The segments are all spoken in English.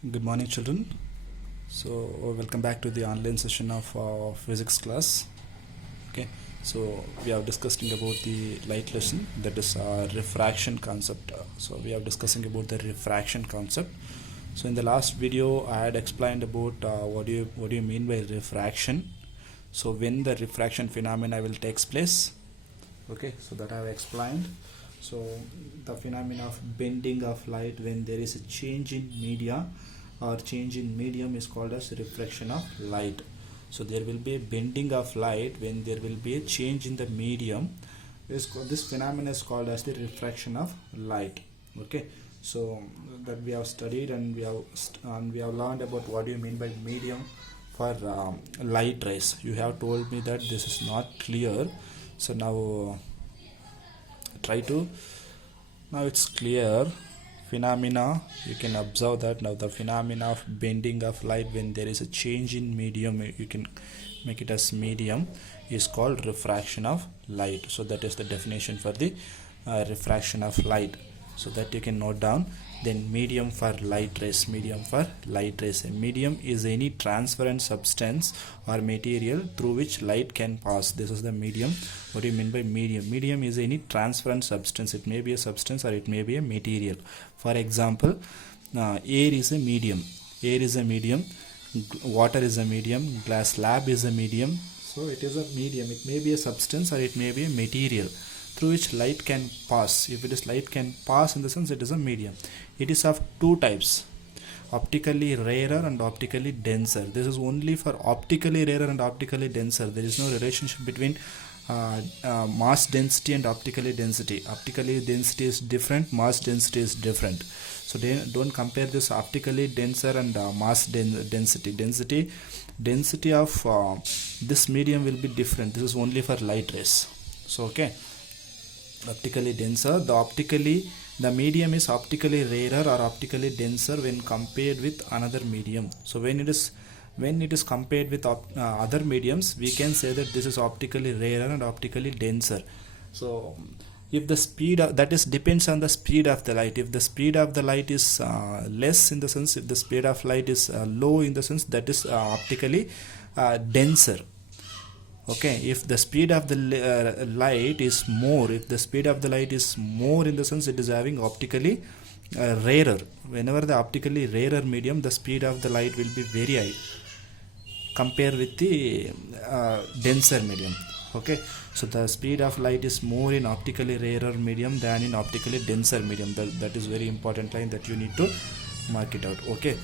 Good morning, children. So, welcome back to the online session of physics class. Okay, so we are discussing about the light lesson, that is refraction concept. So, we are discussing about the refraction concept. So, in the last video, I had explained about what do you mean by refraction. So, when the refraction phenomena will takes place. Okay, so that I have explained. So the phenomena of bending of light when there is a change in media or change in medium is called as refraction of light. So there will be a bending of light when there will be a change in the medium. This phenomenon is called as the refraction of light. Okay, so that we have studied and we have learned about what do you mean by medium for light rays. You have told me that this is not clear. So now now it's clear. Phenomena, you can observe that now the phenomena of bending of light when there is a change in medium, you can make it as medium, is called refraction of light. So that is the definition for the refraction of light. So that you can note down. Then medium for light rays. Medium for light rays. A medium is any transparent substance or material through which light can pass. This is the medium. What do you mean by medium? Medium is any transparent substance. It may be a substance or it may be a material. For example, air is a medium. Air is a medium. Water is a medium. Glass slab is a medium. So it is a medium. It may be a substance or it may be a material through which light can pass. If it is light can pass, in the sense it is a medium. It is of two types, optically rarer and optically denser. This is only for optically rarer and optically denser. There is no relationship between mass density and optically density. Optically density is different, mass density is different. So don't compare this optically denser and mass density. Density of this medium will be different. This is only for light rays. So okay, optically denser, the medium is optically rarer or optically denser when compared with another medium. So when it is compared with other mediums, we can say that this is optically rarer and optically denser. So if the speed that is depends on the speed of the light. If the speed of the light is less, in the sense if the speed of light is low, in the sense that is optically denser. Okay, if the speed of the light is more, in the sense it is having optically rarer. Whenever the optically rarer medium, the speed of the light will be very high compared with the denser medium. Okay, so the speed of light is more in optically rarer medium than in optically denser medium. That is very important line that you need to mark it out. Okay,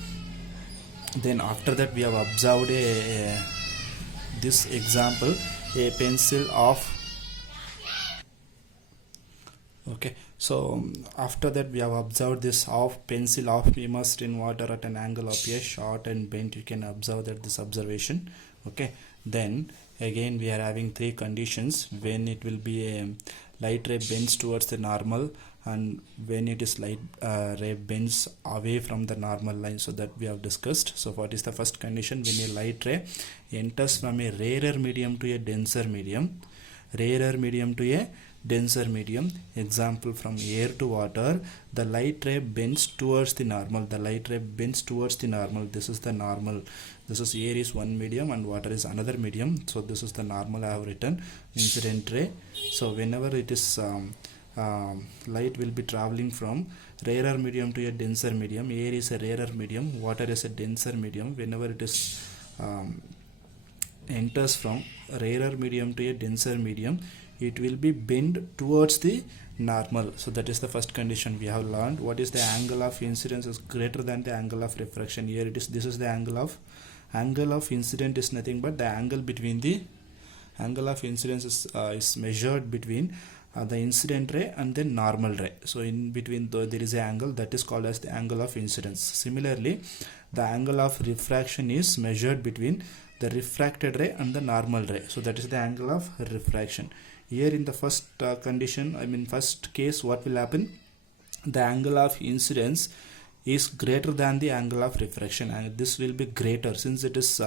then after that we have observed this example, a pencil of okay. So after that we have observed this of pencil of immersed in water at an angle of a short and bent. You can observe that this observation. Okay, then again we are having three conditions when it will be a light ray bends towards the normal and when it is light ray bends away from the normal line. So that we have discussed. So what is the first condition? When a light ray enters from a rarer medium to a denser medium, example from air to water, the light ray bends towards the normal. This is the normal. This is air is one medium and water is another medium. So this is the normal I have written, incident ray. So whenever it is light will be traveling from rarer medium to a denser medium. Air is a rarer medium, water is a denser medium. Whenever it is enters from rarer medium to a denser medium, it will be bent towards the normal. So that is the first condition we have learned. What is the angle of incidence is greater than the angle of refraction. Here it is, this is the angle of incidence is nothing but the angle between the angle of incidence is measured between the incident ray and the normal ray. So in between there is an angle that is called as the angle of incidence. Similarly, the angle of refraction is measured between the refracted ray and the normal ray. So that is the angle of refraction. Here in the first condition, first case, what will happen? The angle of incidence is greater than the angle of refraction, and this will be greater since it is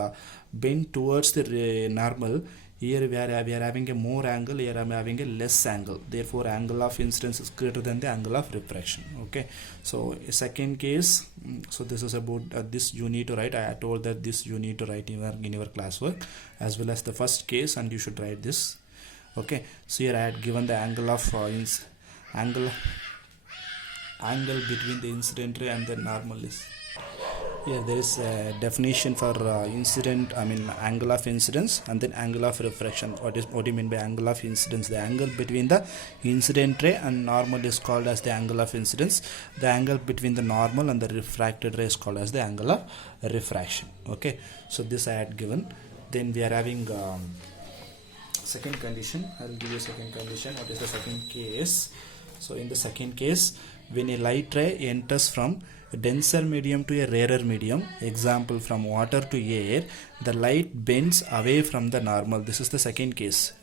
bent towards the normal. Here we are having a more angle, here I am having a less angle, therefore angle of incidence is greater than the angle of refraction. Okay, so second case, so this is about this you need to write. I told that this you need to write in your classwork as well as the first case, and you should write this. Okay, so here I had given the angle of angle between the incident ray and the normal is. Here there is a definition for angle of incidence and then angle of refraction. What do you mean by angle of incidence? The angle between the incident ray and normal is called as the angle of incidence. The angle between the normal and the refracted ray is called as the angle of refraction. Okay, so this I had given. Then we are having second condition. I will give you a second condition. What is the second case? So in the second case, when a light ray enters from a denser medium to a rarer medium, example from water to air, the light bends away from the normal. This is the second case.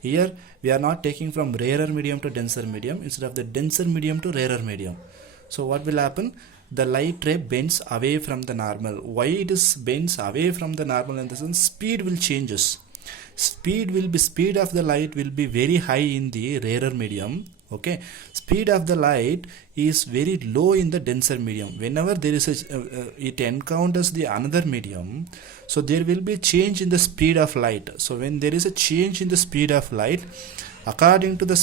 Here we are not taking from rarer medium to denser medium, instead of the denser medium to rarer medium. So what will happen? The light ray bends away from the normal. Why it is bends away from the normal? In the sense, speed will changes. Speed of the light will be very high in the rarer medium. Okay, speed of the light is very low in the denser medium. Whenever there is it encounters the another medium, so there will be a change in the speed of light. So when there is a change in the speed of light, according to the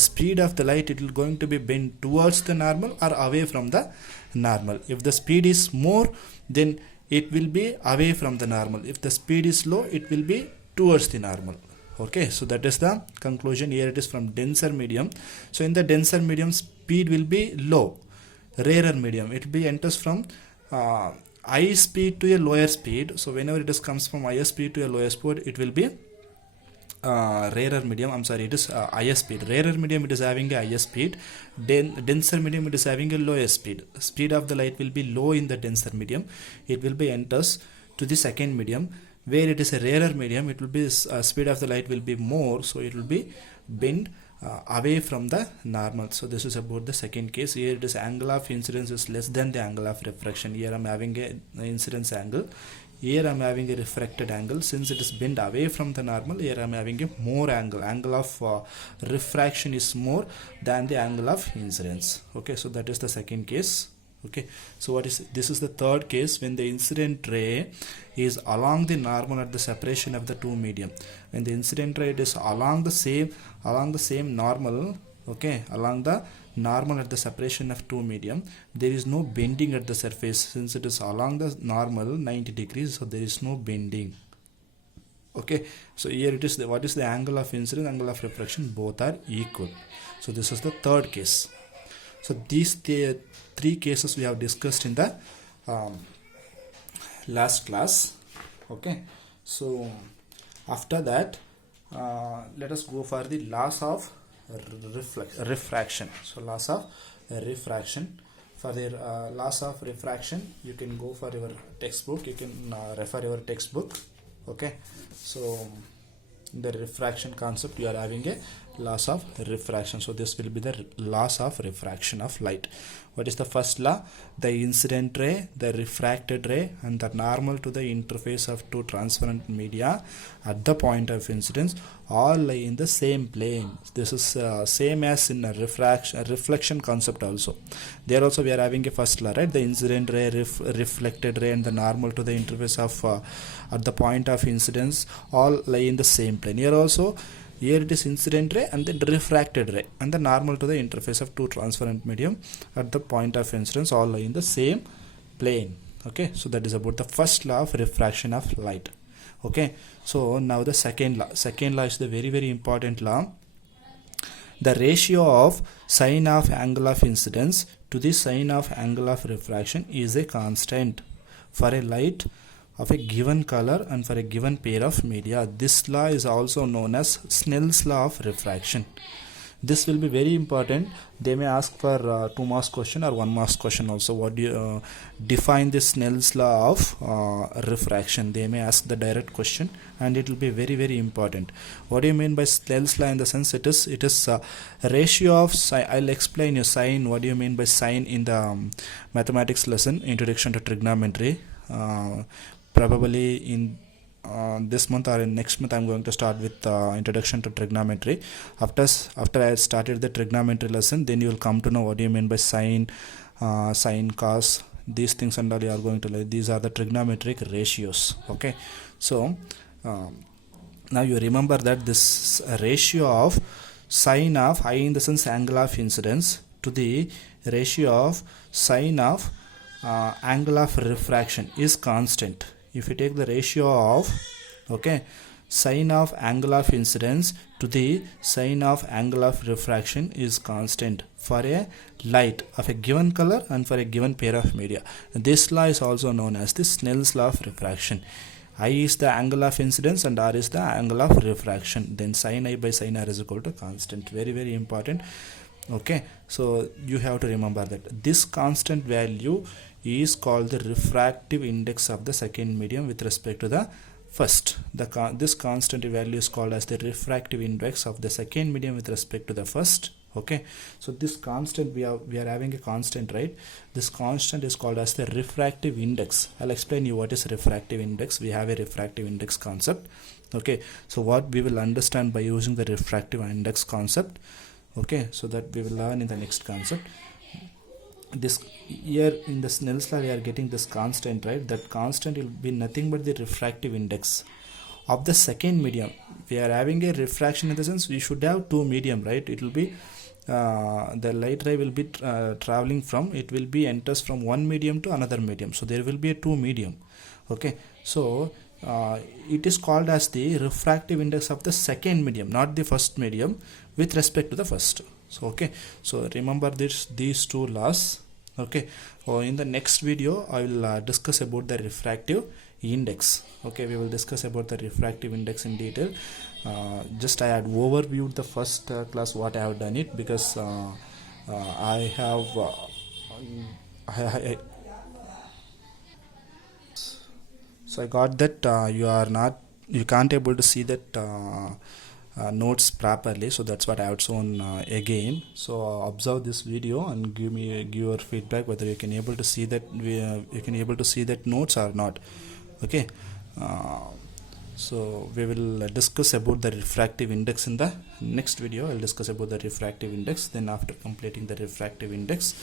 speed of the light, it will going to be bent towards the normal or away from the normal. If the speed is more, then it will be away from the normal. If the speed is low, it will be towards the normal. Okay, so that is the conclusion. Here it is from denser medium. So in the denser medium, speed will be low. Rarer medium, it will be enters from high speed to a lower speed. So whenever it is comes from higher speed to a lower speed, it will be rarer medium. It is higher speed. Rarer medium, it is having a higher speed. Denser medium, it is having a lower speed. Speed of the light will be low in the denser medium. It will be enters to the second medium. Where it is a rarer medium, it will be speed of the light will be more, so it will be bend away from the normal. So this is about the second case. Here it is angle of incidence is less than the angle of refraction. Here I am having a incidence angle. Here I am having a refracted angle. Since it is bent away from the normal, here I am having a more angle. Angle of refraction is more than the angle of incidence. Okay, so that is the second case. Okay, so this is the third case, when the incident ray is along the normal at the separation of the two medium. When the incident ray is along the same normal, okay, along the normal at the separation of two medium, there is no bending at the surface. Since it is along the normal 90 degrees, so there is no bending. Okay, so here it is what is the angle of incidence, angle of refraction, both are equal. So this is the third case. So these three cases we have discussed in the last class. Okay, so after that let us go for the laws of refraction. So laws of refraction. For the laws of refraction, you can go for your textbook. You can refer your textbook. Okay, so the refraction concept, you are having a laws of refraction. So this will be the laws of refraction of light. What is the first law? The incident ray, the refracted ray, and the normal to the interface of two transparent media at the point of incidence all lie in the same plane. This is same as in a reflection concept also. There also we are having a first law, right? The incident ray, reflected ray, and the normal to the interface of at the point of incidence all lie in the same plane. Here also, here it is incident ray and then refracted ray, and the normal to the interface of two transparent medium at the point of incidence all lie in the same plane. Okay, so that is about the first law of refraction of light. Okay, so now the second law. Second law is the very important law. The ratio of sine of angle of incidence to the sine of angle of refraction is a constant for a light of a given color and for a given pair of media. This law is also known as Snell's law of refraction. This will be very important. They may ask for 2 marks question or 1 marks question also. What do you define this Snell's law of refraction? They may ask the direct question, and it will be very important. What do you mean by Snell's law? In the sense, it is ratio of sine. I'll explain you sine. What do you mean by sine in the mathematics lesson, Introduction to Trigonometry? Probably in this month or in next month I'm going to start with introduction to trigonometry. After I started the trigonometry lesson, then you will come to know what do you mean by sine, cos, these things, and all you are going to learn. These are the trigonometric ratios. Okay, so now you remember that this ratio of sine of I in the sense angle of incidence to the ratio of sine of angle of refraction is constant. If you take the ratio of sine of angle of incidence to the sine of angle of refraction is constant for a light of a given color and for a given pair of media. This law is also known as the Snell's law of refraction. I is the angle of incidence and R is the angle of refraction. Then sin I by sin R is equal to constant. Very, very important. Okay, so you have to remember that this constant value is called the refractive index of the second medium with respect to the first. This constant value is called as the refractive index of the second medium with respect to the first. Okay, so this constant, we are having a constant, right? This constant is called as the refractive index. I'll explain you what is refractive index. We have a refractive index concept. Okay, so what we will understand by using the refractive index concept. Okay, so that we will learn in the next concept. This here in the Snell's law we are getting this constant, right? That constant will be nothing but the refractive index of the second medium. We are having a refraction in the sense we should have two medium, right? It will be the light ray will be traveling from, it will be enters from one medium to another medium, so there will be a two medium. Okay, so it is called as the refractive index of the second medium, not the first medium, with respect to the first. So okay, so remember these two laws. Okay, in the next video I will discuss about the refractive index. Okay, we will discuss about the refractive index in detail. Just I had overviewed the first class what I have done it, because I have so I got that you can't able to see that notes properly, so that's what I have shown again. So observe this video and give your feedback whether you can able to see that you can able to see that notes or not. Okay, so we will discuss about the refractive index in the next video. I'll discuss about the refractive index. Then after completing the refractive index,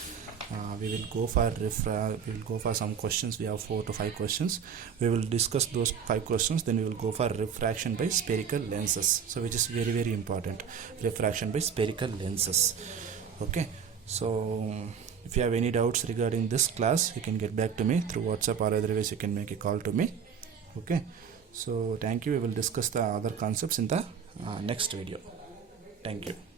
we will go for some questions. We have 4 to 5 questions. We will discuss those 5 questions. Then we will go for refraction by spherical lenses, so which is very, very important. Refraction by spherical lenses. Okay, so if you have any doubts regarding this class, you can get back to me through WhatsApp, or otherwise you can make a call to me. Okay, so thank you. We will discuss the other concepts in the next video. Thank you.